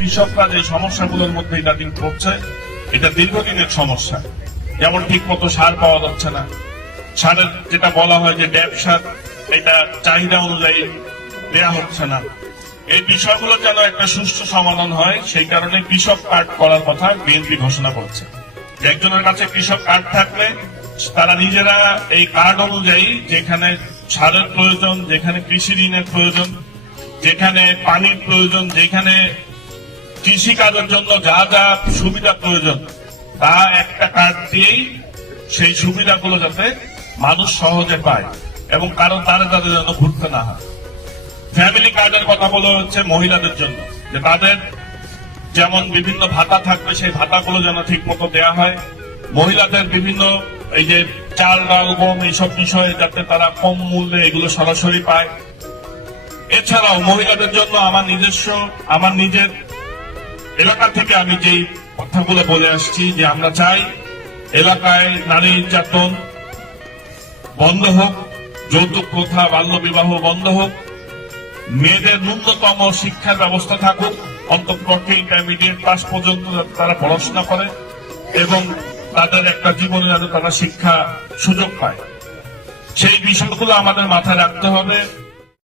কৃষকরা যে সমস্যাগুলোর মধ্যে ইদানিং পড়ছে, এটা দীর্ঘদিনের সমস্যা। যেমন ঠিক মতো সার পাওয়া যাচ্ছে না, সারের যেটা বলা হয় যে ড্যাপ সার, এটা চাহিদা অনুযায়ী দেয়া হচ্ছে না। এই বিষয়গুলো যেন একটা সুষ্ঠু সমাধান হয়, সেই কারণে কৃষক কার্ড করার কথা বিএনপি ঘোষণা করছে। একজনের কাছে কৃষক কার্ড থাকলে তারা নিজেরা এই কার্ড অনুযায়ী যেখানে সারের প্রয়োজন, যেখানে কৃষি ঋণের প্রয়োজন, যেখানে পানির প্রয়োজন, যেখানে কৃষি কাজের জন্য যা যা সুবিধা প্রয়োজন, তা একটা কার্ড দিয়েই সেই সুবিধাগুলো যাতে মানুষ সহজে পায় এবং কারণ তারা তাদের যেন ঘুরতে না হয়। ফ্যামিলি কার্ডের কথা বলা হচ্ছে মহিলাদের জন্য, যে তাদের যেমন বিভিন্ন ভাতা থাকবে, সেই ভাতাগুলো যেন ঠিক মতো দেওয়া হয়। মহিলাদের বিভিন্ন এই যে চাল ডাল গম এইসব বিষয়ে যাতে তারা কম মূল্যে এগুলো সরাসরি পায়। এছাড়াও মহিলাদের জন্য আমার নিজের এলাকা থেকে আমি যেই কথাগুলো বলে আসছি, যে আমরা চাই এলাকায় নারী নির্যাতন বন্ধ হোক, যৌতুক প্রথা, বাল্য বিবাহ বন্ধ হোক, মেয়েদের ন্যূনতম শিক্ষার ব্যবস্থা থাকুক, অন্ততপক্ষে ইন্টারমিডিয়েট পাস পর্যন্ত তারা পড়াশোনা করে এবং তাদের একটা জীবনে যাতে তারা শিক্ষা সুযোগ পায়। সেই বিষয়গুলো আমাদের মাথায় রাখতে হবে।